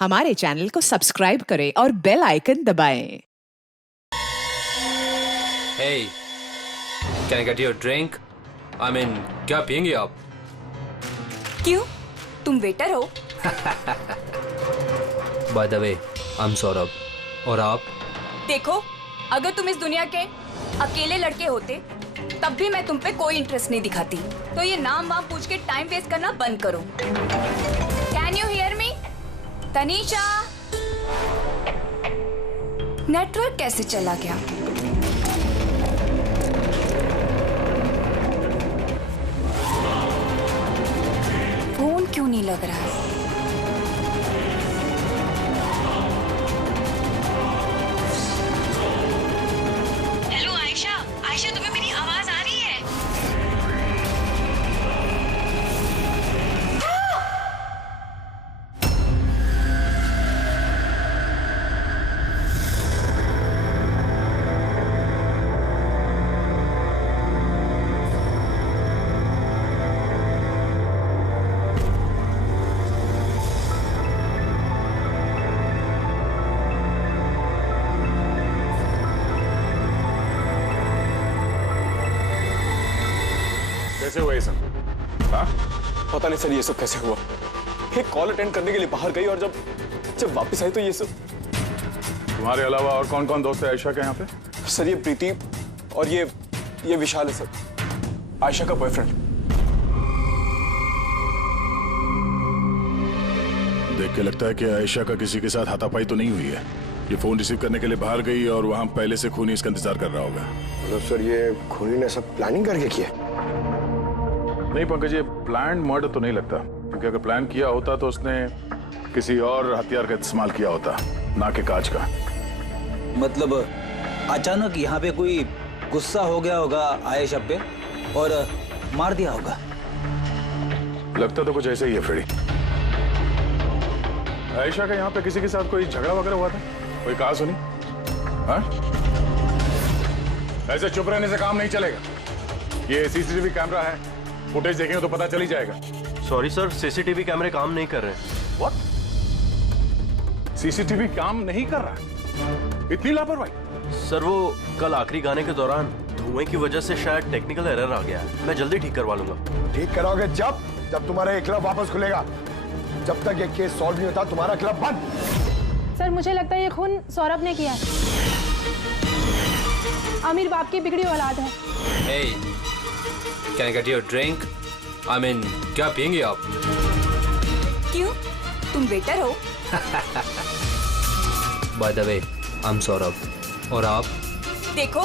हमारे चैनल को सब्सक्राइब करें और बेल आइकन दबाएं। Hey, can I get you a drink? I mean, क्या पियेंगे आप? क्यों? तुम वेटर हो? By the way, I'm Saurabh. और आप? देखो, अगर तुम इस दुनिया के अकेले लड़के होते, तब भी मैं तुम पे कोई इंटरेस्ट नहीं दिखाती। तो ये नाम वाम पूछ के टाइम वेस्ट करना बंद करो। Can you hear me? Tanisha, network कैसे चला गया? फोन क्यों नहीं लग रहा है? हेलो आयशा, आयशा तुम्हें मेरी आवाज आ रही है? कैसे हुआ ये सब? हाँ? पता नहीं सर, ये सब कैसे हुआ। एक कॉल अटेंड करने के लिए बाहर गई और जब जब वापस आई तो ये सब। तुम्हारे अलावा और कौन कौन दोस्त है आयशा के यहाँ पे? सर ये प्रीति और ये विशाल है सर, आयशा का बॉयफ्रेंड। देख के लगता है कि आयशा का किसी के साथ हाथापाई तो नहीं हुई है। ये फोन रिसीव करने के लिए बाहर गई और वहां पहले से खूनी इसका इंतजार कर रहा होगा। मतलब सर ये खूनी ने सब प्लानिंग करके किया? नहीं पंकज, ये प्लान मर्डर तो नहीं लगता, क्योंकि अगर प्लान किया होता तो उसने किसी और हथियार का इस्तेमाल किया होता, ना कि कांच का। मतलब अचानक यहाँ पे कोई गुस्सा हो गया होगा आयशा पे और मार दिया होगा। लगता तो कुछ ऐसे ही है फ्रेडी। आयशा का यहाँ पे किसी के साथ कोई झगड़ा वगैरह हुआ था? कोई कहा सुनी? हाँ? ऐसे चुप रहने से काम नहीं चलेगा। ये सीसीटीवी कैमरा है, फुटेज देखेंगे तो पता चल ही जाएगा। सॉरी सर, सीसीटीवी कैमरे काम नहीं कर रहे। व्हाट? सीसीटीवी काम नहीं कर रहा? इतनी लापरवाही? सर वो कल आखिरी गाने के दौरान धुएं की वजह से शायद टेक्निकल एरर आ गया है। मैं जल्दी ठीक करवा लूंगा। ठीक कराओगे जब तुम्हारा ये क्लब वापस खुलेगा। जब तक ये केस सॉल्व नहीं होता तुम्हारा क्लब बंद। सर मुझे लगता है ये खून सौरभ ने किया है। अमीर बाप की बिगड़ी औलाद है। Hey, can I get you a drink? I mean, क्या पियेंगे आप? क्यों? तुम वेटर हो? By the way, I'm Saurabh. और आप? देखो,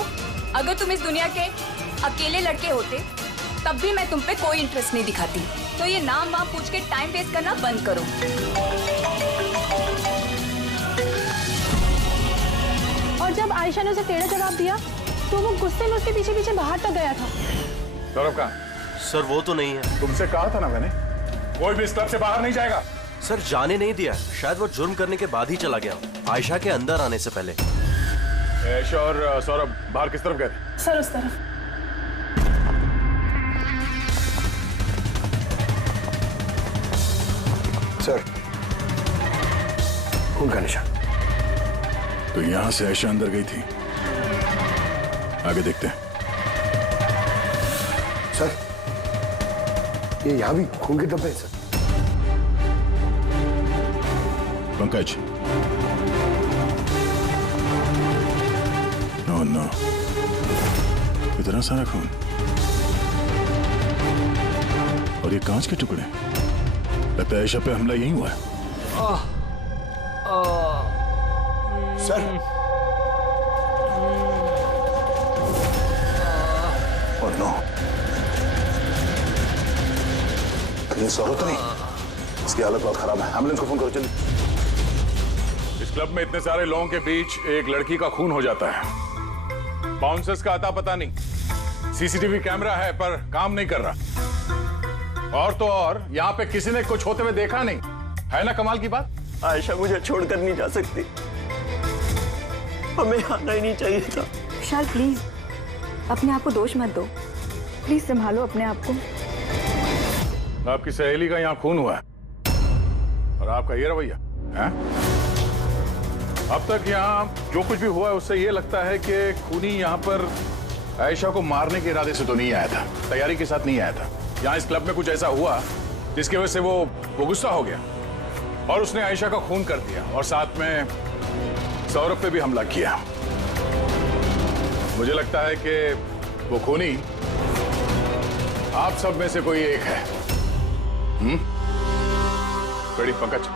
अगर तुम इस दुनिया के अकेले लड़के होते, तब भी मैं तुम पे कोई इंटरेस्ट नहीं दिखाती। तो ये नाम वाम पूछ के टाइम वेस्ट करना बंद करो। और जब आयशा ने उसे टेढ़ा जवाब दिया तो वो गुस्से में उसके पीछे पीछे बाहर तक गया था। सौरभ का? सर वो तो नहीं है। तुमसे कहा था ना मैंने, कोई भी इस क्लब से बाहर नहीं जाएगा। सर जाने नहीं दिया, शायद वो जुर्म करने के बाद ही चला गया, आयशा के अंदर आने से पहले। आयशा और सौरभ बाहर किस तरफ गए थे? सर उस तरफ। सर खून का निशान। तो यहां से आयशा अंदर गई थी। आगे देखते हैं। सर ये यहाँ भी खून के धब्बे हैं सर। पंकज, नो नो, इतना सारा खून और ये कांच के टुकड़े। लगता है आयशा पे हमला यही हुआ है। सर और नो, कहीं सौरभ तो नहीं? इसकी हालत बहुत खराब है, एम्बुलेंस को फोन करो जल्दी। इस क्लब में इतने सारे लोगों के बीच एक लड़की का खून हो जाता है। बाउंसर्स का अता पता नहीं, सीसीटीवी कैमरा है पर काम नहीं कर रहा। और तो और यहाँ पे किसी ने कुछ होते हुए देखा नहीं है ना। कमाल की बात। आयशा मुझे छोड़कर नहीं जा सकती, हमें आना ही नहीं चाहिए था। विशाल प्लीज, अपने आप को दोष मत दो। प्लीज संभालो अपने आप को। आपकी सहेली का यहाँ खून हुआ है और आपका ये रवैया। हैं? अब तक यहाँ जो कुछ भी हुआ है उससे ये लगता है कि खूनी यहाँ पर आयशा को मारने के इरादे से तो नहीं आया था, तैयारी के साथ नहीं आया था। यहाँ इस क्लब में कुछ ऐसा हुआ जिसकी वजह से वो गुस्सा हो गया और उसने आयशा का खून कर दिया और साथ में सौरभ पे भी हमला किया। मुझे लगता है कि वो खूनी आप सब में से कोई एक है। बड़ी पंकज,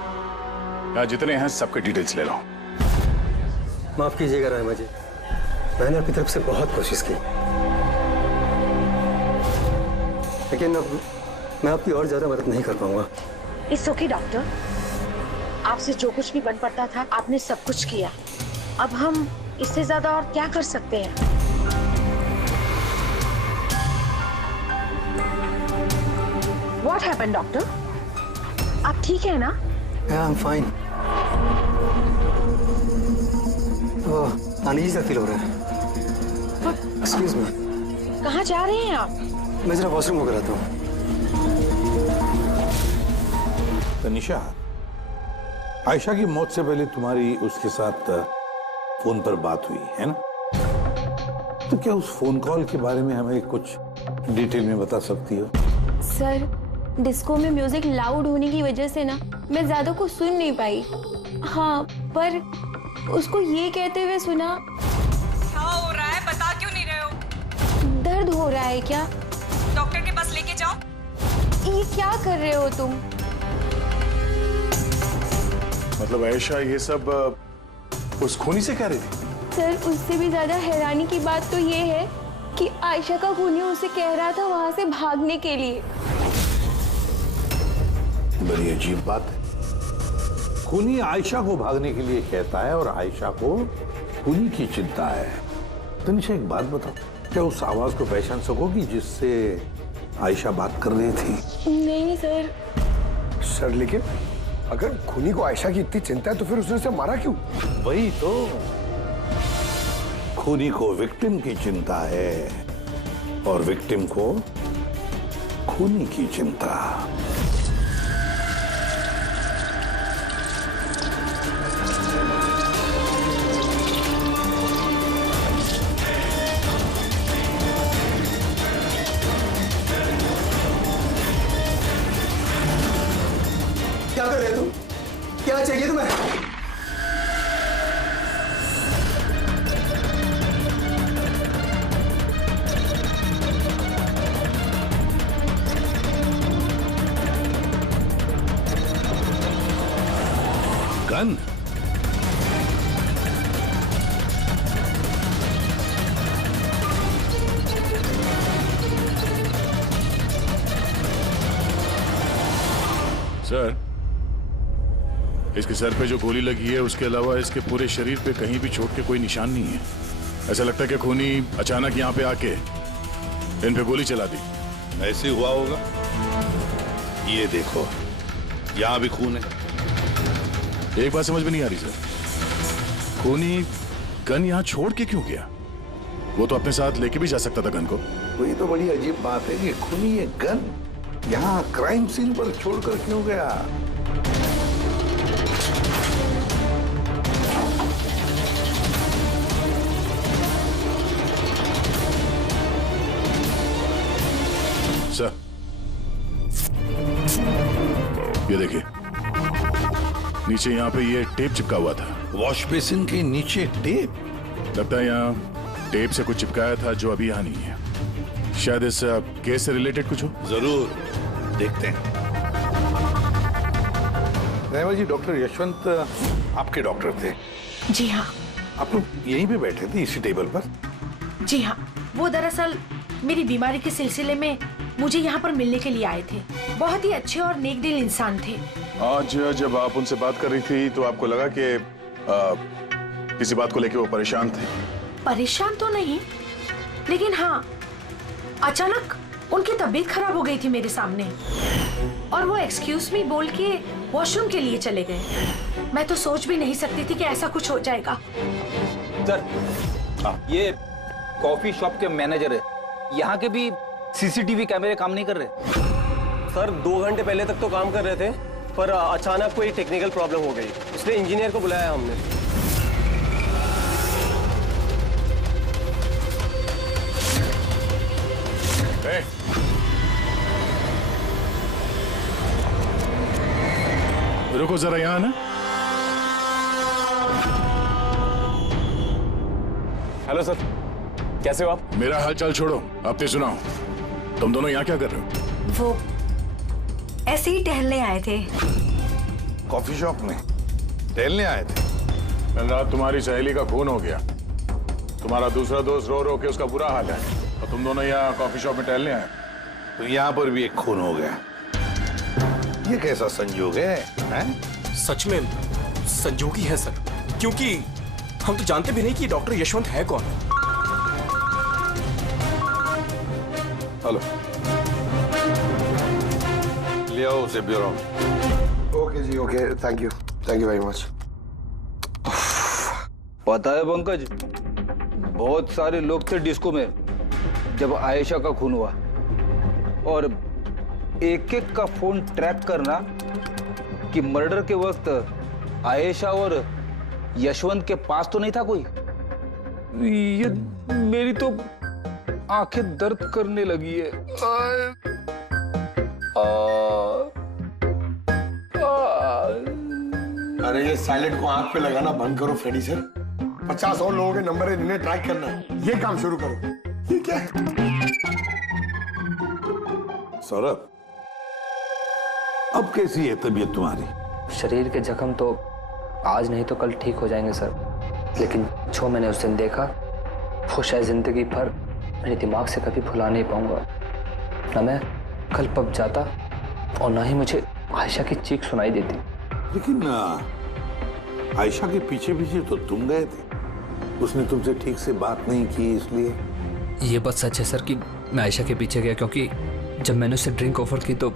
यहाँ जितने हैं सबके डिटेल्स ले लो। माफ कीजिएगा रहमा जी, मैंने अपनी तरफ से बहुत कोशिश की, लेकिन अब मैं आपकी और ज्यादा मदद नहीं कर पाऊंगा। इट्स ओके डॉक्टर, आपसे जो कुछ भी बन पड़ता था आपने सब कुछ किया। अब हम इससे ज्यादा और क्या कर सकते हैं? What happened, doctor? आप ठीक है ना? Yeah, I'm fine. Uneasy feel हो रहा है। Excuse me. कहाँ जा रहे हैं आप? मैं जरा वॉशरूम होकर आता हूँ। तनिषा, आयशा की मौत से पहले तुम्हारी उसके साथ फोन पर बात हुई है ना? तो क्या उस फोन कॉल के बारे में हमें कुछ डिटेल में बता सकती हो? सर, डिस्को में म्यूजिक लाउड होने की वजह से ना मैं ज्यादा कुछ सुन नहीं पाई। हाँ, पर उसको ये कहते हुए सुना। क्या हो रहा है, बता क्यों नहीं रहे हो? दर्द हो रहा है क्या? डॉक्टर के पास लेके जाओ। ये क्या कर रहे हो तुम? मतलब आयशा ये सब उस खूनी से कह रही थी? सर, उससे भी ज्यादा हैरानी की बात तो ये है कि आयशा का खूनी उसे कह रहा था वहां से भागने के लिए। बड़ी अजीब बात है। खूनी आयशा को भागने के लिए कहता है और आयशा को खूनी की चिंता है। तनिषा, एक बात बताओ, क्या उस आवाज को पहचान सकोगी जिससे आयशा बात कर रही थी? नहीं सर। सर, लेकिन अगर खूनी को आयशा की इतनी चिंता है तो फिर उसने उसे मारा क्यों? वही तो, खूनी को विक्टिम की चिंता है और विक्टिम को खूनी की चिंता। क्या कर रहे हो तुम? क्या चाहिए तुम्हें? गन? सर, इसके सर पे जो गोली लगी है उसके अलावा इसके पूरे शरीर पे कहीं भी चोट के कोई निशान नहीं है। ऐसा लगता है कि खूनी अचानक यहाँ पे आके इन पे गोली चला दी। ऐसे हुआ होगा। ये देखो, यहाँ भी खून है। एक बात समझ में नहीं आ रही सर, खूनी गन यहाँ छोड़ के क्यों गया? वो तो अपने साथ लेके भी जा सकता था गन को। वही तो बड़ी अजीब बात है कि खूनी ये गन यहाँ क्राइम सीन पर छोड़कर क्यों गया? सर, ये देखिए, नीचे यहाँ पे ये टेप चिपका हुआ था। वॉश बेसिन के नीचे टेप? लगता है यहाँ टेप से कुछ चिपकाया था जो अभी यहाँ नहीं है। शायद इस केस से रिलेटेड कुछ हो। जरूर देखते हैं। रहमा जी, डॉक्टर यशवंत आपके डॉक्टर थे? जी हाँ। आप लोग यहीं पे बैठे थे इसी टेबल पर? जी हाँ, वो दरअसल मेरी बीमारी के सिलसिले में मुझे यहाँ पर मिलने के लिए आए थे। बहुत ही अच्छे और नेक दिल इंसान थे। आज जब आप उनसे बात कर रही थी तो आपको लगा कि किसी बात को लेकर वो परेशान थे? परेशान तो नहीं, लेकिन हाँ, अचानक उनकी तबीयत खराब हो गई थी मेरे सामने और वो एक्सक्यूज मी बोल के वॉशरूम के लिए चले गए। मैं तो सोच भी नहीं सकती थी कि ऐसा कुछ हो जाएगा। सर, ये कॉफी शॉप के मैनेजर है। यहाँ के भी सीसीटीवी कैमरे काम नहीं कर रहे। सर, 2 घंटे पहले तक तो काम कर रहे थे, पर अचानक कोई टेक्निकल प्रॉब्लम हो गई, इसलिए इंजीनियर को बुलाया हमने। रुको जरा यहाँ ना। हेलो सर, कैसे हो आप? मेरा हालचाल छोड़ो, अपने सुनाओ। तुम दोनों यहाँ क्या कर रहे हो? वो ऐसे ही टहलने आए थे। कॉफी शॉप में टहलने आए थे? कल रात तुम्हारी सहेली का खून हो गया, तुम्हारा दूसरा दोस्त रो रो के उसका बुरा हाल है, और तुम दोनों यहाँ कॉफी शॉप में टहलने आए। तो यहाँ पर भी एक खून हो गया। ये कैसा संयोग है, हैं? सच में संजोगी है सर, क्योंकि हम तो जानते भी नहीं कि डॉक्टर यशवंत है कौन। हेलो, ले आओ उसे ब्यूरो। ओके जी, okay, thank you very much. पता है पंकज, बहुत सारे लोग थे डिस्को में जब आयशा का खून हुआ, और एक एक का फोन ट्रैक करना कि मर्डर के वक्त आयशा और यशवंत के पास तो नहीं था कोई। ये मेरी तो आंखें दर्द करने लगी है। अरे ये साइलेंट को आंख पे लगाना बंद करो फ्रेडी सर। 50 और लोगों के नंबर है जिन्हें ट्रैक करना है, ये काम शुरू करो। ये क्या है? सौरभ, अब कैसी है तबीयत तुम्हारी? शरीर के जख्म तो आज नहीं तो कल ठीक हो जाएंगे सर, लेकिन जो मैंने उस दिन देखा वो शायद जिंदगी भर मेरे दिमाग से कभी भुला नहीं पाऊंगा। ना मैं कल पब जाता और ना ही मुझे आयशा की चीख सुनाई देती। लेकिन आयशा के पीछे पीछे तो तुम गए थे, उसने तुमसे ठीक से बात नहीं की, इसलिए। ये बात सच है सर कि मैं आयशा के पीछे गया, क्योंकि जब मैंने उसे ड्रिंक ऑफर की तो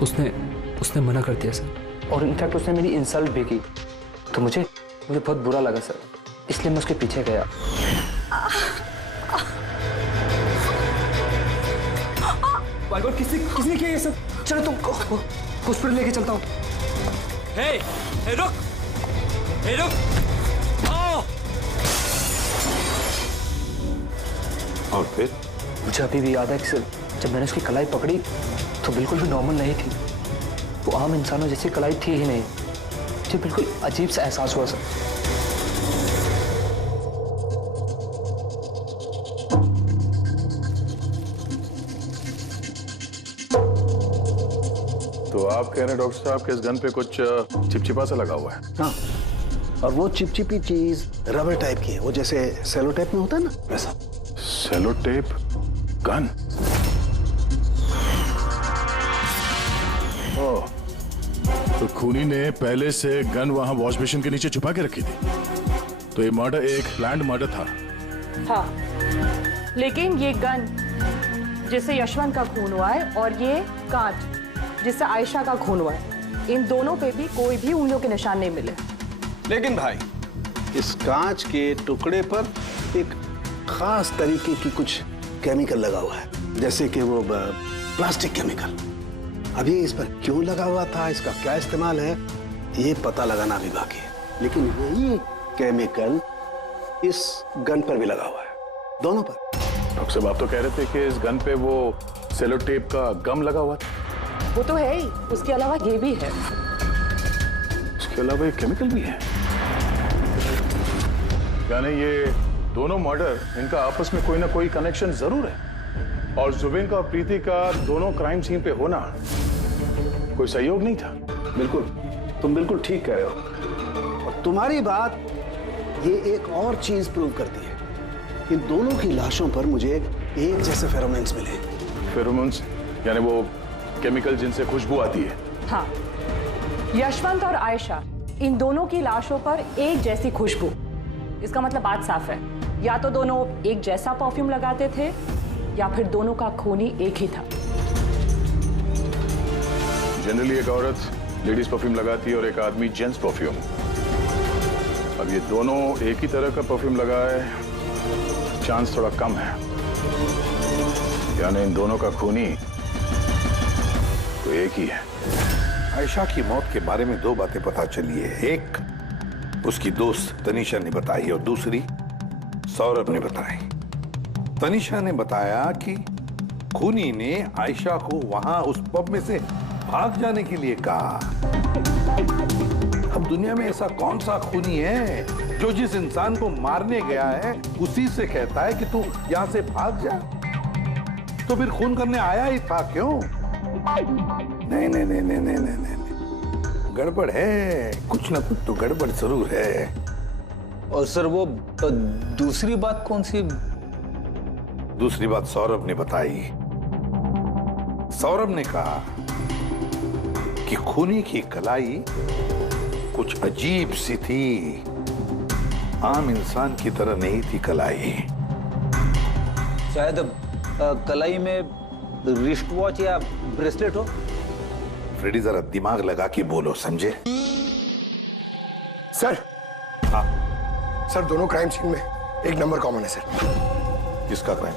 उसने मना कर दिया सर, और इनफैक्ट उसने मेरी इंसल्ट भी की, तो मुझे बहुत बुरा लगा सर, इसलिए मैं उसके पीछे गया। माय गॉड, किसने किया ये सब? चलो तुम हॉस्पिटल लेके चलता हूँ। हे रुक, और फिर? मुझे अभी भी याद है कि सर जब मैंने उसकी कलाई पकड़ी तो बिल्कुल भी नॉर्मल नहीं थी, वो आम इंसानों जैसी कलाई थी ही नहीं। मुझे बिल्कुल अजीब सा एहसास हुआ सर। तो आप कह रहे हैं डॉक्टर साहब के इस गन पे कुछ चिपचिपा सा लगा हुआ है? हाँ, और वो चिपचिपी चीज रबर टाइप की है, वो जैसे सेलो टेप में होता है ना, वैसा। Cello tape gun? ओह, तो खूनी ने पहले से गन वहां वॉश बेसिन के नीचे छुपा के रखी थी, तो ये मर्डर एक प्लान्ड मर्डर था। हाँ, लेकिन ये गन जिससे यशवंत का खून हुआ है और ये कांच जिससे आयशा का खून हुआ है, इन दोनों पे भी कोई भी उंगलियों के निशान नहीं मिले। लेकिन भाई, इस कांच के टुकड़े पर एक खास तरीके की कुछ केमिकल लगा हुआ है, जैसे कि वो प्लास्टिक केमिकल। अभी इस पर क्यों लगा हुआ था, इसका क्या इस्तेमाल है, ये पता लगाना भी बाकी है। लेकिन यही केमिकल इस गन पर भी लगा हुआ है, दोनों पर। डॉक्टर साहब, आप तो कह रहे थे कि इस गन पे वो सेलो टेप का गम लगा हुआ था। वो तो है ही, उसके अलावा ये भी है। उसके अलावा ये केमिकल भी है? यानी ये दोनों मर्डर, इनका आपस में कोई ना कोई कनेक्शन जरूर है, और जुबिन का और प्रीति का दोनों क्राइम सीन पे होना कोई सहयोग नहीं था। बिल्कुल, तुम बिल्कुल ठीक कह रहे हो, और तुम्हारी बात ये एक और चीज प्रूव करती है। इन दोनों की लाशों पर मुझे एक जैसे फेरोमोन्स मिले। फेरोमोन्स यानी वो केमिकल जिनसे खुशबू आती है? हाँ, यशवंत और आयशा, इन दोनों की लाशों पर एक जैसी खुशबू। इसका मतलब बात साफ है, या तो दोनों एक जैसा परफ्यूम लगाते थे या फिर दोनों का खून ही एक ही था। जनरली एक औरत लेडीज परफ्यूम लगाती है और एक आदमी जेंट्स परफ्यूम। अब ये दोनों एक ही तरह का परफ्यूम लगाए, चांस थोड़ा कम है, यानी इन दोनों का खूनी तो एक ही है। आयशा की मौत के बारे में दो बातें पता चली है। एक उसकी दोस्त तनीषा ने बताई और दूसरी सौरभ ने बताई। तनीषा ने बताया कि खूनी ने आयशा को वहां उस पब में से भाग जाने के लिए कहा। अब दुनिया में ऐसा कौन सा खूनी है जो जिस इंसान को मारने गया है उसी से कहता है कि तू यहां से भाग जा? तो फिर खून करने आया ही था क्यों? नहीं नहीं नहीं नहीं नहीं नहीं, नहीं। गड़बड़ है, कुछ ना कुछ तो गड़बड़ जरूर है। और सर वो दूसरी बात कौन सी? दूसरी बात सौरभ ने बताई। सौरभ ने कहा कि खूनी की कलाई कुछ अजीब सी थी, आम इंसान की तरह नहीं थी कलाई। शायद कलाई में रिस्ट वॉच या ब्रेसलेट हो। फ्रेडी जरा दिमाग लगा के बोलो, समझे? सर, हाँ सर, दोनों क्राइम सीन में एक नंबर कॉमन है सर। किसका क्राइम?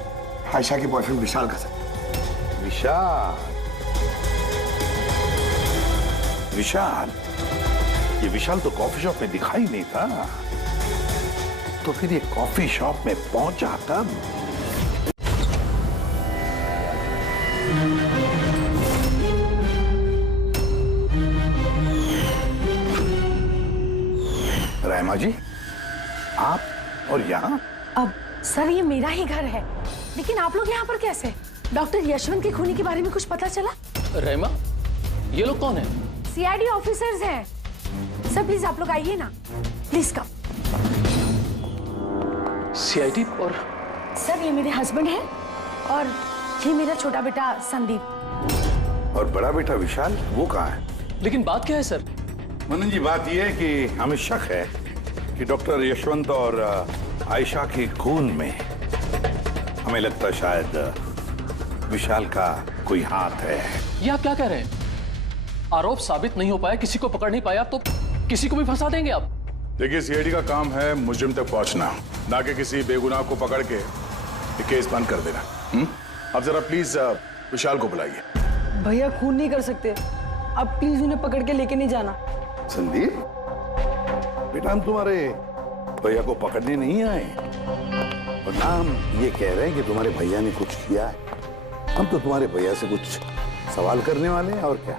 आयशा के बॉयफ्रेंड विशाल का सर। विशाल? विशाल? ये विशाल तो कॉफी शॉप में दिखाई नहीं था, तो फिर ये कॉफी शॉप में पहुंचा तब? रायमा जी, आप और यहाँ? अब सर ये मेरा ही घर है, लेकिन आप लोग यहाँ पर कैसे? डॉक्टर यशवंत के खूनी के बारे में कुछ पता चला? रहमा, ये लोग कौन है? सीआईडी ऑफिसर्स हैं। सर प्लीज आप लोग आइए ना, प्लीज कम। सीआईडी? और सर ये मेरे हस्बैंड हैं और ये मेरा छोटा बेटा संदीप। और बड़ा बेटा विशाल, वो कहाँ है? लेकिन बात क्या है सर? मनन जी, बात यह है कि हमें शक है कि डॉक्टर यशवंत और आयशा के खून में हमें लगता है शायद विशाल का कोई हाथ है। ये आप क्या कह रहे हैं? आरोप साबित नहीं हो पाया, किसी को पकड़ नहीं पाया, तो किसी को भी फंसा देंगे आप? देखिए, सीआईडी का काम है मुजरिम तक पहुंचना, ना कि किसी बेगुनाह को पकड़ के ये केस बंद कर देना। अब जरा प्लीज विशाल को बुलाइए। भैया खून नहीं कर सकते, अब प्लीज उन्हें पकड़ के लेके नहीं जाना। संदीप बेटा, हम तुम्हारे भैया को पकड़ने नहीं आए और ना हम ये कह रहे हैं कि तुम्हारे भैया ने कुछ किया है। हम तो तुम्हारे भैया से कुछ सवाल करने वाले हैं, और क्या।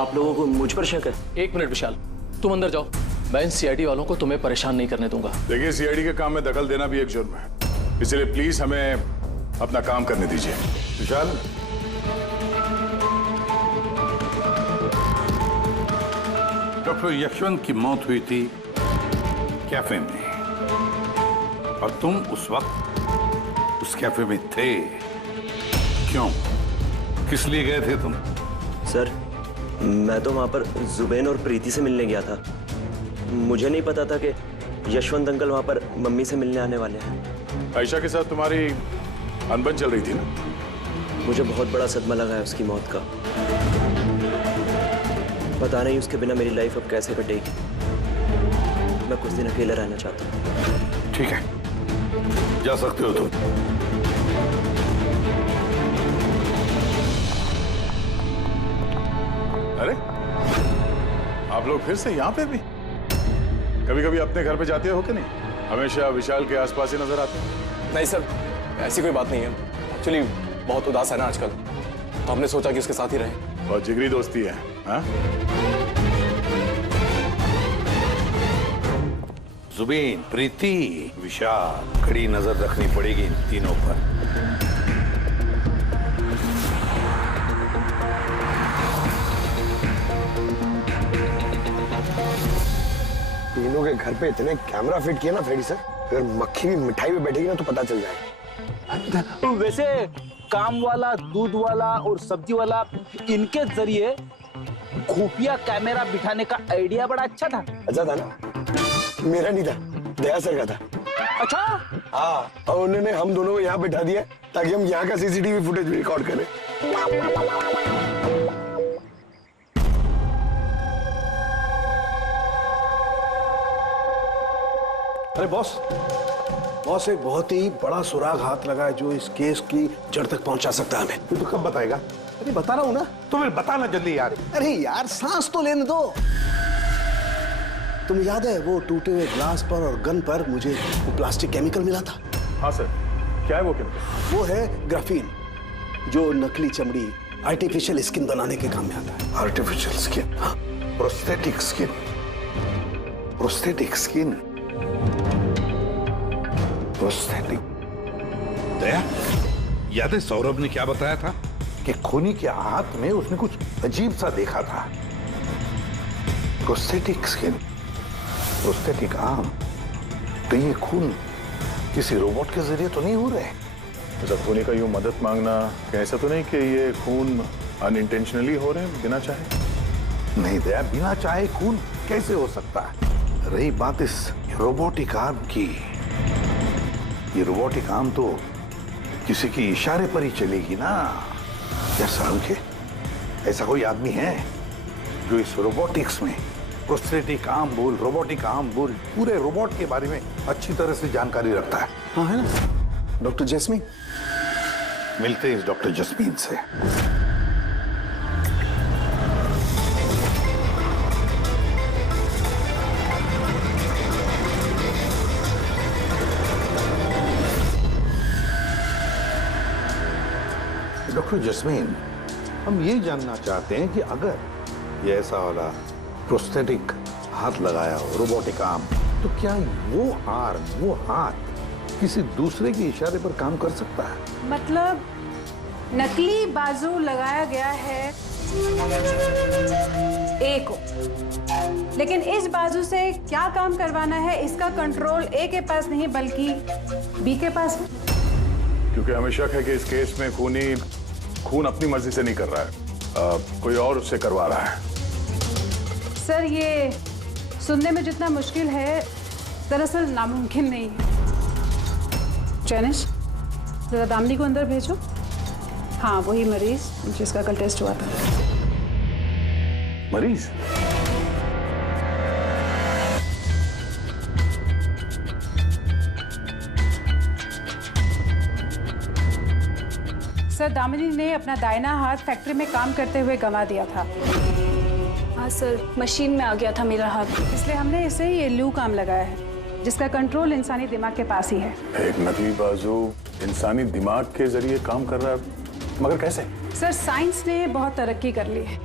आप लोगों को मुझ पर शक है? एक मिनट विशाल, तुम अंदर जाओ, मैं इन सीआईडी वालों को तुम्हें परेशान नहीं करने दूंगा। देखिए, सीआईडी के काम में दखल देना भी एक जुर्म है, इसलिए प्लीज हमें अपना काम करने दीजिए। विशाल, डॉक्टर यशवंत की मौत हुई थी कैफे में और तुम उस वक्त उस कैफे में थे। क्यों? किस लिए गए थे तुम? सर, मैं तो वहां पर जुबैन और प्रीति से मिलने गया था। मुझे नहीं पता था कि यशवंत अंकल वहां पर मम्मी से मिलने आने वाले हैं। आयशा के साथ तुम्हारी अनबन चल रही थी ना? मुझे बहुत बड़ा सदमा लगा है उसकी मौत का। पता नहीं उसके बिना मेरी लाइफ अब कैसे कटेगी। मैं कुछ दिन अकेले रहना चाहता हूँ। ठीक है, जा सकते हो तुम। अरे, आप लोग फिर से यहाँ पे भी? कभी कभी अपने घर पे जाते हो कि नहीं? हमेशा विशाल के आसपास ही नजर आते हैं। नहीं सर, ऐसी कोई बात नहीं है। एक्चुअली बहुत उदास है ना आजकल, तो हमने सोचा कि उसके साथ ही रहें। बहुत जिगरी दोस्ती है, हाँ? जुबीन, प्रीति, विशाल, कड़ी नजर रखनी पड़ेगी इन तीनों पर। तीनों के घर पे इतने कैमरा फिट किए ना फ्रेडी सर, अगर मक्खी भी मिठाई में बैठेगी ना तो पता चल जाएगा। वैसे काम वाला, दूध वाला और सब्जी वाला, इनके जरिए खुफिया कैमरा बिठाने का आइडिया बड़ा अच्छा था। अच्छा था ना? मेरा नहीं था, दया सर का था। अच्छा? हाँ, और उन्होंने हम दोनों को यहाँ बैठा दिया ताकि हम यहाँ का सीसीटीवी फुटेज रिकॉर्ड करें। अरे बॉस, बॉस एक बहुत ही बड़ा सुराग हाथ लगा है जो इस केस की जड़ तक पहुंचा सकता है हमें। तू तो कब बताएगा? अरे बता रहा हूँ ना। तुम्हें बताना जल्दी यार। अरे यार सांस तो लेने दो। तुम्हें याद है वो टूटे हुए ग्लास पर और गन पर मुझे वो प्लास्टिक केमिकल मिला था? हाँ सर, क्या है वो केमिकल? वो है ग्राफीन, जो नकली चमड़ी आर्टिफिशियल स्किन बनाने के काम में आता है। Artificial skin? हाँ, prosthetic skin. Prosthetic skin, prosthetic. Daya, याद है सौरभ ने क्या बताया था कि खूनी के हाथ में उसने कुछ अजीब सा देखा था। Prosthetic skin, prosthetic arm. तो ये खून किसी रोबोट के जरिए तो नहीं हो रहे? ऐसा खूनी का यूं मदद मांगना ऐसा तो नहीं कि ये खून अनइंटेंशनली हो रहे हैं, बिना चाहे? नहीं दया, बिना चाहे खून कैसे हो सकता है? रही बात इस रोबोटिक आर्म की, ये रोबोटिक आर्म तो किसी की इशारे पर ही चलेगी ना। क्या साहब के ऐसा कोई आदमी है जो इस रोबोटिक्स में प्रोस्थेटिक आर्म बोल, रोबोटिक आर्म बोल, पूरे रोबोट के बारे में अच्छी तरह से जानकारी रखता है? हाँ है ना, डॉक्टर जैस्मीन। मिलते हैं इस डॉक्टर जैस्मीन से। डॉक्टर जैस्मीन, हम ये जानना चाहते हैं कि अगर ये ऐसा वाला प्रोस्थेटिक हाथ लगाया हो, रोबोटिक आर्म, तो क्या वो आर्म, वो हाथ किसी दूसरे के इशारे पर काम कर सकता है? मतलब नकली बाजू लगाया गया है ए को, लेकिन इस बाजू से क्या काम करवाना है इसका कंट्रोल ए के पास नहीं बल्कि बी के पास है। क्योंकि हमें शक है कि इस केस में खूनी खून अपनी मर्जी से नहीं कर रहा है, कोई और उससे करवा रहा है। सर ये सुनने में जितना मुश्किल है दरअसल नामुमकिन नहीं है। चैनिश, जरा दामिनी को अंदर भेजो। हाँ, वही मरीज जिसका कल टेस्ट हुआ था। मरीज? सर, दामिनी ने अपना दाहिना हाथ फैक्ट्री में काम करते हुए गंवा दिया था। हाँ सर, मशीन में आ गया था मेरा हाथ, इसलिए हमने इसे ये लू काम लगाया है, जिसका कंट्रोल इंसानी दिमाग के पास ही है। एक नकली बाजू इंसानी दिमाग के जरिए काम कर रहा है, मगर कैसे? सर, साइंस ने बहुत तरक्की कर ली है।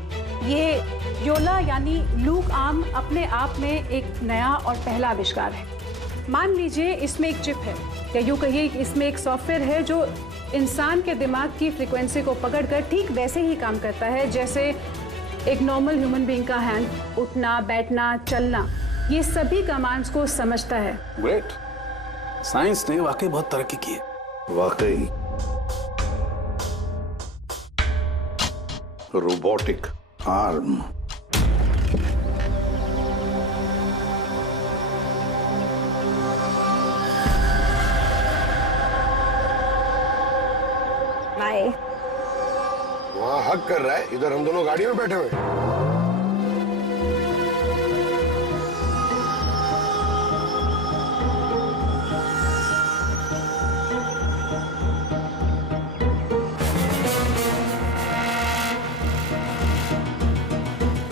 ये योला यानी लूक आर्म अपने आप में एक नया और पहला आविष्कार है। मान लीजिए इसमें एक चिप है, या यूँ कहिए इसमें एक सॉफ्टवेयर है जो इंसान के दिमाग की फ्रीक्वेंसी को पकड़कर ठीक वैसे ही काम करता है जैसे एक नॉर्मल ह्यूमन बीइंग का हैंड, उठना, बैठना, चलना, ये सभी कमांड्स को समझता है। ग्रेट, साइंस ने वाकई बहुत तरक्की की है। वाकई रोबोटिक आर्म। वहाँ हक कर रहा है, इधर हम दोनों गाड़ी में बैठे हुए।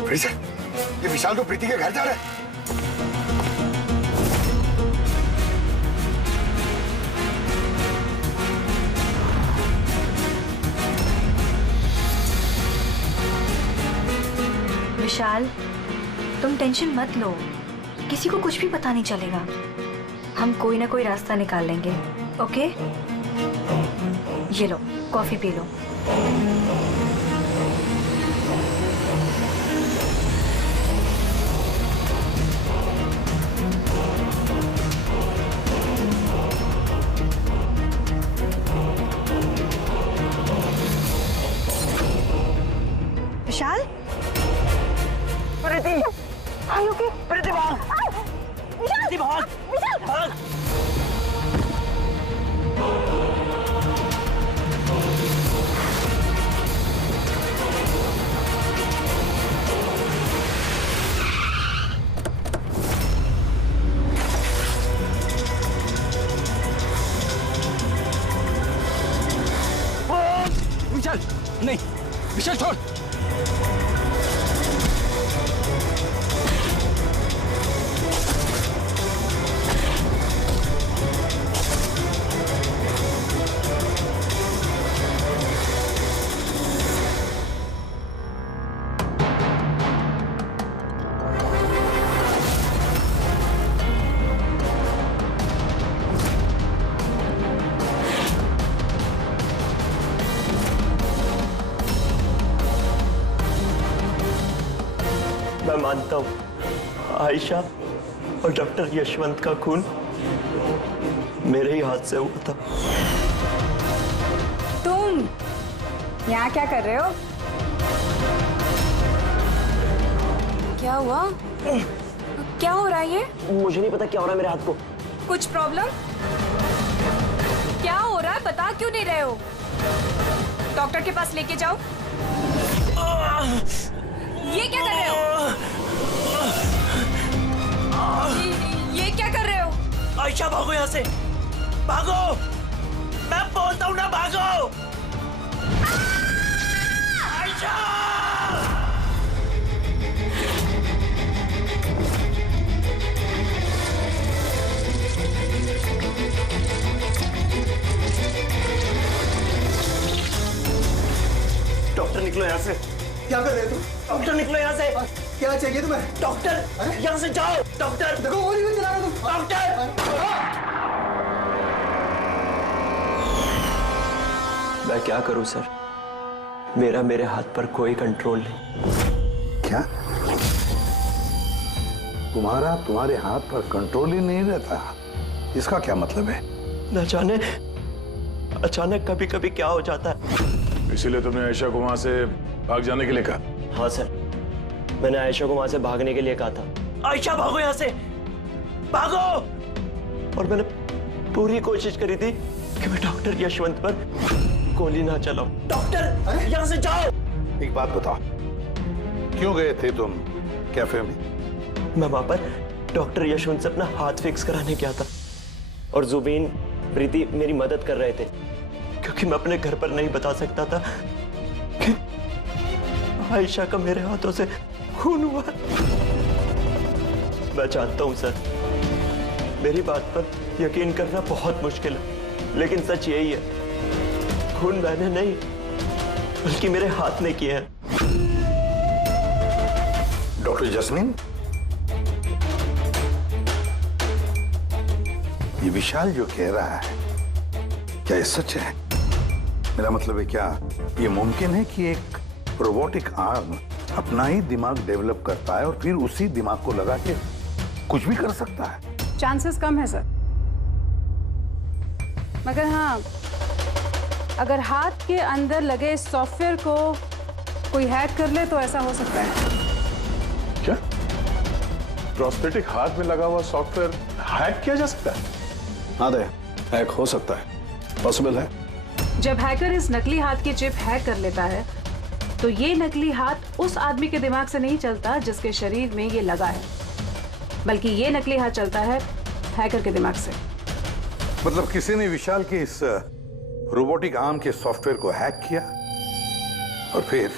फिर से ये विशाल तो प्रीति के घर जा रहा है। विशाल, तुम टेंशन मत लो, किसी को कुछ भी पता नहीं चलेगा। हम कोई ना कोई रास्ता निकाल लेंगे, ओके? ये लो, कॉफी पी लो। Vishal, Preeti, are you okay? Preeti भाग! प्रीति भाग! विशाल, भाग! विशाल, नहीं, मैं मानता हूँ आयशा और डॉक्टर यशवंत का खून मेरे ही हाथ से हुआ था। तुम यहाँ क्या कर रहे हो? क्या हुआ? क्या हो रहा है ये? मुझे नहीं पता क्या हो रहा है मेरे हाथ को। कुछ प्रॉब्लम? क्या हो रहा है बता क्यों नहीं रहे हो? डॉक्टर के पास लेके जाओ। ये क्या कर रहे हो? ये क्या कर रहे हो? आयशा भागो यहाँ से, भागो! मैं बोलता हूँ ना भागो! आयशा! डॉक्टर निकलो यहाँ से। क्या कर रहे हो तुम? डॉक्टर निकलो यहाँ से। क्या चाहिए तुम्हें? डॉक्टर यहाँ से जाओ। डॉक्टर देखो गोली भी चला रहे हो तुम। डॉक्टर मैं क्या करूं सर, मेरे हाथ पर कोई कंट्रोल नहीं। क्या तुम्हारा तुम्हारे हाथ पर कंट्रोल ही नहीं रहता? इसका क्या मतलब है? न जाने अचानक कभी कभी क्या हो जाता है। इसीलिए तुमने आयशा को वहां से भाग जाने के लिए कहा? हाँ सर, मैंने आयशा को वहां से भागने के लिए कहा था। आयशा भागो यहाँ से, भागो! और मैंने पूरी कोशिश करी थी कि मैं डॉक्टर यशवंत पर गोली ना चलाऊं। डॉक्टर यहाँ से जाओ। एक बात बताओ, क्यों गए थे तुम कैफे में? मैं वहां पर डॉक्टर यशवंत से अपना हाथ फिक्स कराने गया था और जुबीन, प्रीति मेरी मदद कर रहे थे क्योंकि मैं अपने घर पर नहीं बता सकता था कि आयशा का मेरे हाथों से खून हुआ। मैं जानता हूं सर, मेरी बात पर यकीन करना बहुत मुश्किल है, लेकिन सच यही है, खून मैंने नहीं बल्कि मेरे हाथ ने किया है। डॉक्टर जस्मीन, ये विशाल जो कह रहा है क्या ये सच है? मेरा मतलब है, क्या ये मुमकिन है कि एक रोबोटिक आर्म अपना ही दिमाग डेवलप करता है और फिर उसी दिमाग को लगा के कुछ भी कर सकता है? चांसेस कम है सर, मगर हाँ, अगर हाथ के अंदर लगे इस सॉफ्टवेयर को कोई हैक कर ले तो ऐसा हो सकता है। क्या प्रोस्थेटिक हाथ में लगा हुआ सॉफ्टवेयर हैक किया जा सकता है? हाँ दे, हैक हो सकता है, पॉसिबल है। जब हैकर इस नकली हाथ की चिप हैक कर लेता है तो ये नकली हाथ उस आदमी के दिमाग से नहीं चलता जिसके शरीर में ये लगा है, बल्कि ये नकली हाथ चलता है हैकर के दिमाग से। मतलब किसी ने विशाल के इस रोबोटिक आर्म के सॉफ्टवेयर को हैक किया और फिर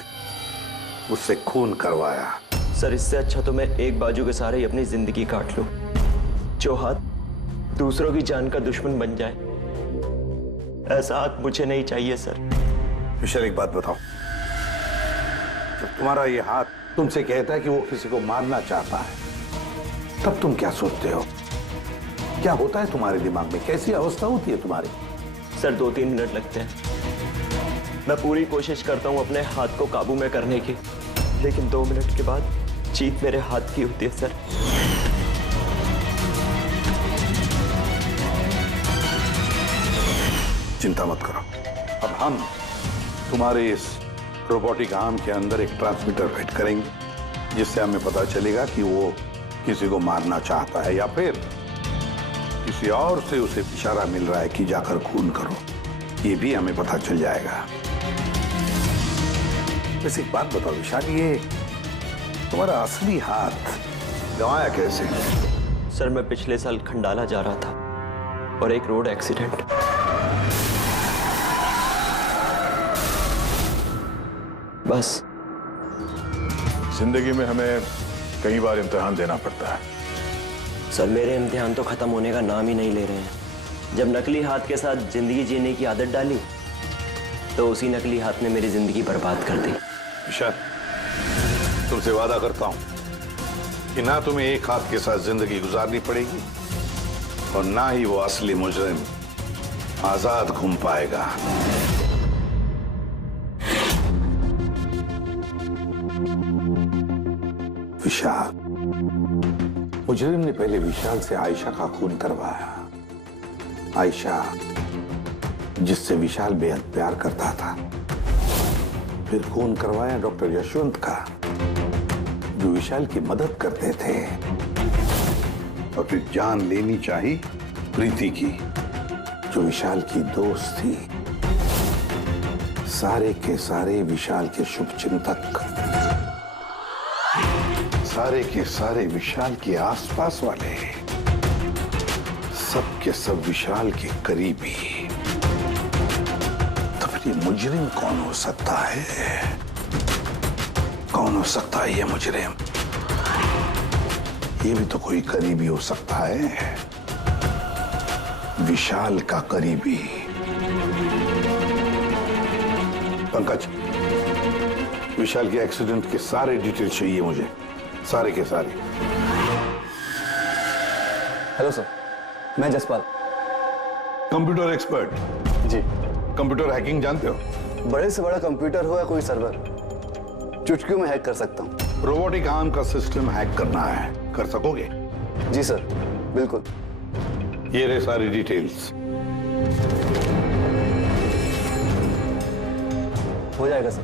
उससे खून करवाया। सर, इससे अच्छा तो मैं एक बाजू के सहारे ही अपनी जिंदगी काट लूं, जो हाथ दूसरों की जान का दुश्मन बन जाए। ऐसा हाथ मुझे नहीं चाहिए सर। विशाल, एक बात बताओ, जब तुम्हारा ये हाथ तुमसे कहता है कि वो किसी को मारना चाहता है, तब तुम क्या सोचते हो? क्या होता है तुम्हारे दिमाग में? कैसी अवस्था होती है तुम्हारी? सर, 2-3 मिनट लगते हैं। मैं पूरी कोशिश करता हूं अपने हाथ को काबू में करने की, लेकिन 2 मिनट के बाद जीत मेरे हाथ की होती है सर। चिंता मत करो, अब हम तुम्हारे इस रोबोटिक आर्म के अंदर एक ट्रांसमीटर फिट करेंगे, जिससे हमें पता चलेगा कि वो किसी को मारना चाहता है या फिर किसी और से उसे इशारा मिल रहा है कि जाकर खून करो। ये भी हमें पता चल जाएगा। वैसे एक बात बताओ विशाल, ये तुम्हारा असली हाथ गंवाया कैसे? सर, मैं पिछले साल खंडाला जा रहा था और एक रोड एक्सीडेंट। बस। जिंदगी में हमें कई बार इम्तिहान देना पड़ता है। सर, मेरे इम्तिहान तो खत्म होने का नाम ही नहीं ले रहे हैं। जब नकली हाथ के साथ जिंदगी जीने की आदत डाली तो उसी नकली हाथ ने मेरी जिंदगी बर्बाद कर दी। विशाल, तुमसे वादा करता हूं कि ना तुम्हें एक हाथ के साथ जिंदगी गुजारनी पड़ेगी और ना ही वो असली मुजरिम आजाद घूम पाएगा। विशाल। मुजरिम ने पहले विशाल से आयशा का खून करवाया। आयशा जिससे विशाल बेहद प्यार करता था। फिर खून करवाया डॉक्टर यशवंत का, जो विशाल की मदद करते थे। और फिर जान लेनी चाहिए प्रीति की, जो विशाल की दोस्त थी। सारे के सारे विशाल के शुभचिंतक, सारे के सारे विशाल के आसपास वाले, सब के सब विशाल के करीबी। तो फिर ये मुजरिम कौन हो सकता है? कौन हो सकता है ये मुजरिम? ये भी तो कोई करीबी हो सकता है, विशाल का करीबी। पंकज, विशाल के एक्सीडेंट के सारे डिटेल चाहिए मुझे, सारे के सारे। हेलो सर, मैं जसपाल, कंप्यूटर एक्सपर्ट। जी। कंप्यूटर हैकिंग जानते हो? बड़े से बड़ा कंप्यूटर हो या कोई सर्वर, चुटकियों में हैक कर सकता हूँ। रोबोटिक आर्म का सिस्टम हैक करना है, कर सकोगे? जी सर, बिल्कुल। ये रहे सारी डिटेल्स। हो जाएगा सर,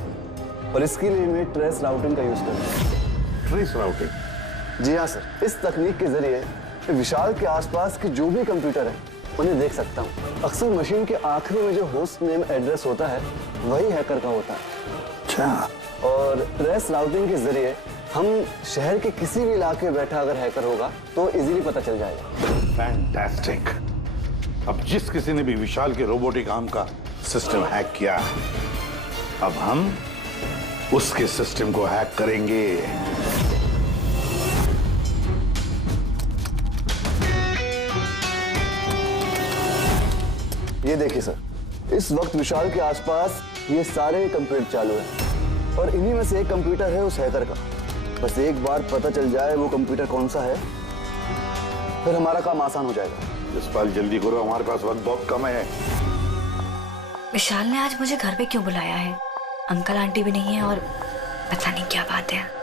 और इसके लिए मैं ट्रेस राउटिंग का यूज करूंगा। Trace routing? जी हाँ सर, इस तकनीक के जरिए विशाल के आसपास के जो भी कंप्यूटर है उन्हें देख सकता हूँ। अक्सर मशीन के आखिरी में जो होस्ट नेम एड्रेस होता है वही हैकर का होता है। अच्छा। और ट्रेस राउटिंग के जरिए हम शहर के किसी भी इलाके में बैठा अगर हैकर होगा तो इजीली पता चल जाएगा। फैंटास्टिक। अब जिस किसी ने भी विशाल के रोबोटिक आर्म का सिस्टम हैक किया है, अब हम उसके सिस्टम को हैक करेंगे। ये देखिए सर, इस वक्त विशाल के आसपास ये सारे कंप्यूटर चालू हैं और इन्हीं में से एक कंप्यूटर है उस हैकर का। बस एक बार पता चल जाए वो कंप्यूटर कौन सा है, फिर हमारा काम आसान हो जाएगा। जसपाल जल्दी करो, हमारे पास वक्त बहुत कम है। विशाल ने आज मुझे घर पे क्यों बुलाया है? अंकल आंटी भी नहीं है और पता नहीं क्या बात है।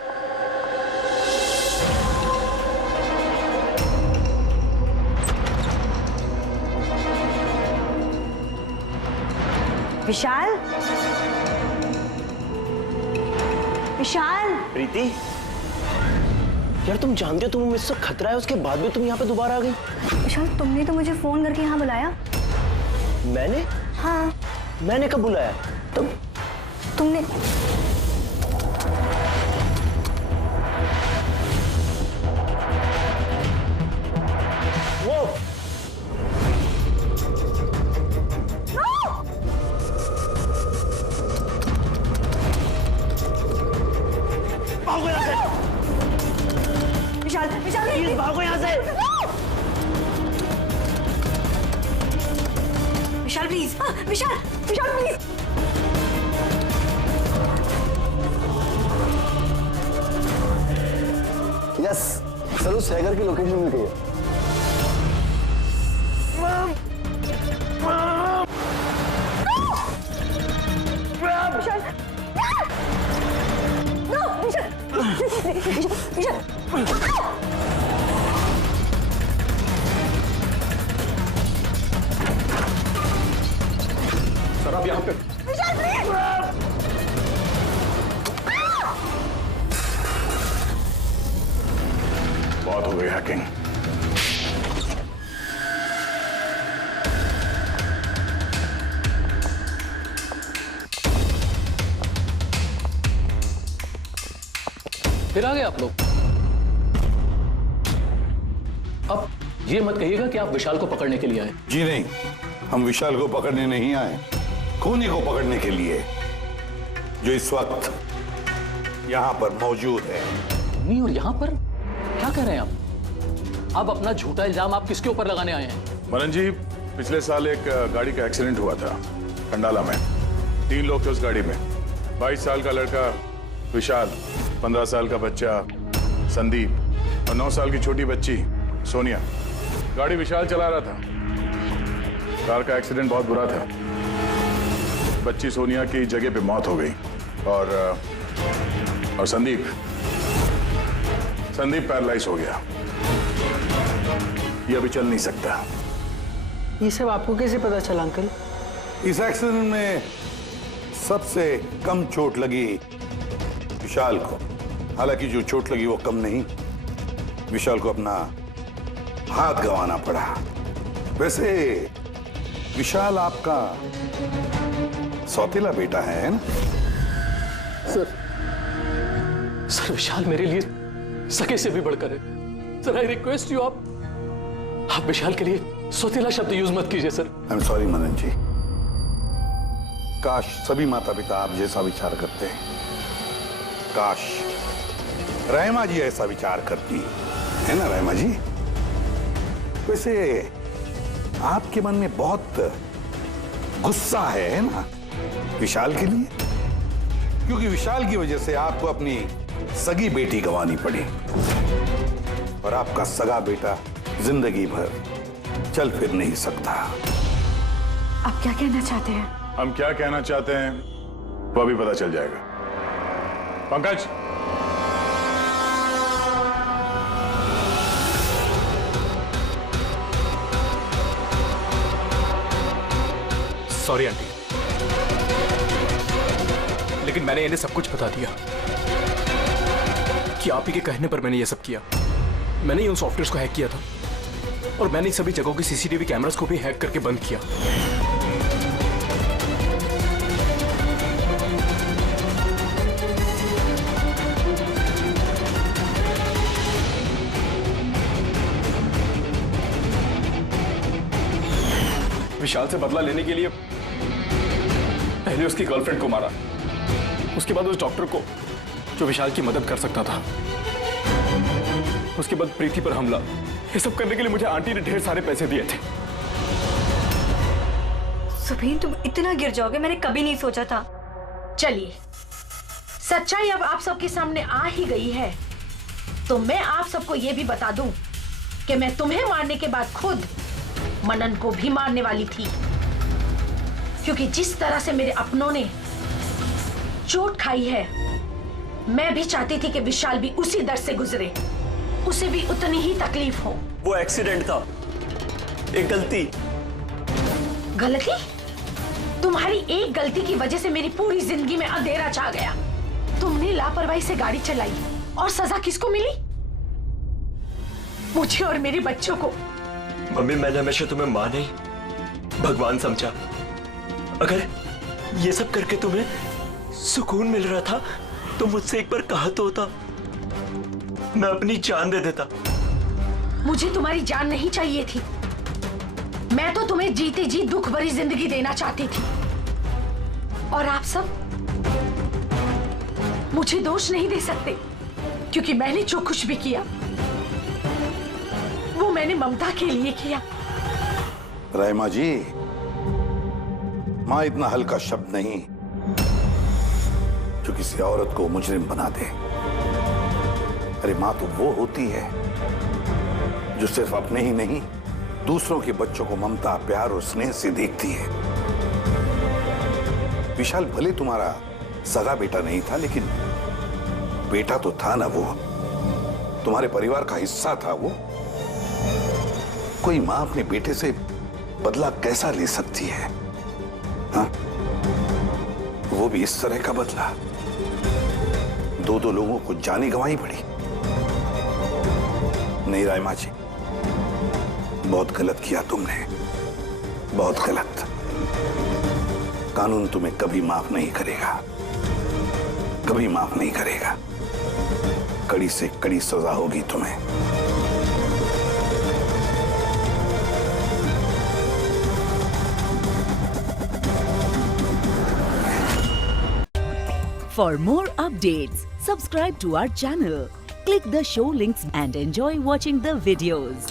विशाल, विशाल। प्रीति, यार तुम जानते हो तुम्हें मुझसे खतरा है, उसके बाद भी तुम यहाँ पे दोबारा आ गई। विशाल, तुमने तो मुझे फोन करके यहाँ बुलाया। मैंने? हाँ। मैंने कब बुलाया? तुमने वो भागो यहाँ से। विशाल, विशाल प्लीज भागो यहाँ से। Vishal please, Vishal, Vishal please. Yes sir, उस हैकर की लोकेशन मिल गई है। विशाल, नो, विशाल, विशाल। सर आप यहाँ पे। विशाल प्लीज। बहुत हो गई हैकिंग। फिर आ गए आप लोग। अब ये मत कहिएगा कि आप विशाल को पकड़ने के लिए आए। जी नहीं, हम विशाल को पकड़ने नहीं आए, खूनी को पकड़ने के लिए, जो इस वक्त यहाँ पर मौजूद है। खूनी और यहाँ पर क्या कह रहे हैं आप? अब अपना झूठा इल्जाम आप किसके ऊपर लगाने आए हैं? मनन जी, पिछले साल एक गाड़ी का एक्सीडेंट हुआ था खंडाला में। 3 लोग थे उस गाड़ी में। 22 साल का लड़का विशाल, 15 साल का बच्चा संदीप और 9 साल की छोटी बच्ची सोनिया। गाड़ी विशाल चला रहा था। कार का एक्सीडेंट बहुत बुरा था। बच्ची सोनिया की जगह पे मौत हो गई और संदीप संदीप पैरालाइज हो गया, ये अभी चल नहीं सकता। ये सब आपको कैसे पता चला अंकल? इस एक्सीडेंट में सबसे कम चोट लगी विशाल को। हालांकि जो चोट लगी वो कम नहीं, विशाल को अपना हाथ गंवाना पड़ा। वैसे विशाल आपका सौतेला बेटा है ना? सर विशाल मेरे लिए सगे से भी बढ़कर है। सर आई रिक्वेस्ट यू, आप विशाल के लिए सौतेला शब्द यूज मत कीजिए सर। आई एम सॉरी मनन जी। काश सभी माता पिता आप जैसा विचार करते हैं। काश रहमा जी ऐसा विचार करती है ना रहमा जी? वैसे आपके मन में बहुत गुस्सा है ना विशाल के लिए, क्योंकि विशाल की वजह से आपको अपनी सगी बेटी गंवानी पड़ी और आपका सगा बेटा जिंदगी भर चल फिर नहीं सकता। आप क्या कहना चाहते हैं? हम क्या कहना चाहते हैं वो अभी पता चल जाएगा। पंकज, सॉरी आंटी, लेकिन मैंने इन्हें सब कुछ बता दिया कि आप ही के कहने पर मैंने ये सब किया। मैंने उन सॉफ्टवेयर्स को हैक किया था और मैंने सभी जगहों की सीसीटीवी कैमरास को भी हैक करके बंद किया। विशाल से बदला लेने के लिए पहले उसकी गर्लफ्रेंड को मारा, उसके बाद उस डॉक्टर को जो विशाल की मदद कर सकता था, उसके बाद प्रीति पर हमला। ये सब करने के लिए मुझे आंटी ने ढेर सारे पैसे दिए थे। सुबीन, तुम इतना गिर जाओगे मैंने कभी नहीं सोचा था। चलिए, सच्चाई अब आप सबके सामने आ ही गई है, तो मैं आप सबको यह भी बता दूं कि मैं तुम्हें मारने के बाद खुद मनन को भी मारने वाली थी, क्योंकि जिस तरह से मेरे अपनों ने चोट खाई है, मैं भी चाहती थी कि विशाल भी उसी दर्द से गुजरे, उसे भी उतनी ही तकलीफ हो। वो एक्सीडेंट था, एक गलती। गलती? तुम्हारी एक गलती की वजह से मेरी पूरी जिंदगी में अंधेरा छा गया। तुमने लापरवाही से गाड़ी चलाई और सजा किसको मिली? मुझे और मेरे बच्चों को। मम्मी, मैंने हमेशा तुम्हें मां नहीं भगवान समझा। अगर ये सब करके तुम्हें सुकून मिल रहा था तो मुझसे एक बार कहा तो होता, मैं अपनी जान दे देता। मुझे तुम्हारी जान नहीं चाहिए थी, मैं तो तुम्हें जीते जी दुख भरी जिंदगी देना चाहती थी। और आप सब मुझे दोष नहीं दे सकते, क्योंकि मैंने जो कुछ भी किया वो मैंने ममता के लिए किया। रहमा जी, मां इतना हल्का शब्द नहीं जो किसी औरत को मुजरिम बना दे। अरे मां तो वो होती है जो सिर्फ अपने ही नहीं दूसरों के बच्चों को ममता, प्यार और स्नेह से देखती है। विशाल भले तुम्हारा सगा बेटा नहीं था, लेकिन बेटा तो था ना, वो तुम्हारे परिवार का हिस्सा था। वो कोई मां अपने बेटे से बदला कैसा ले सकती है? हाँ? वो भी इस तरह का बदला। दो लोगों को जाने गंवाई पड़ी। नहीं रायमा जी, बहुत गलत किया तुमने, बहुत गलत। कानून तुम्हें कभी माफ नहीं करेगा, कभी माफ नहीं करेगा। कड़ी से कड़ी सजा होगी तुम्हें। For more updates, subscribe to our channel, click the show links and enjoy watching the videos.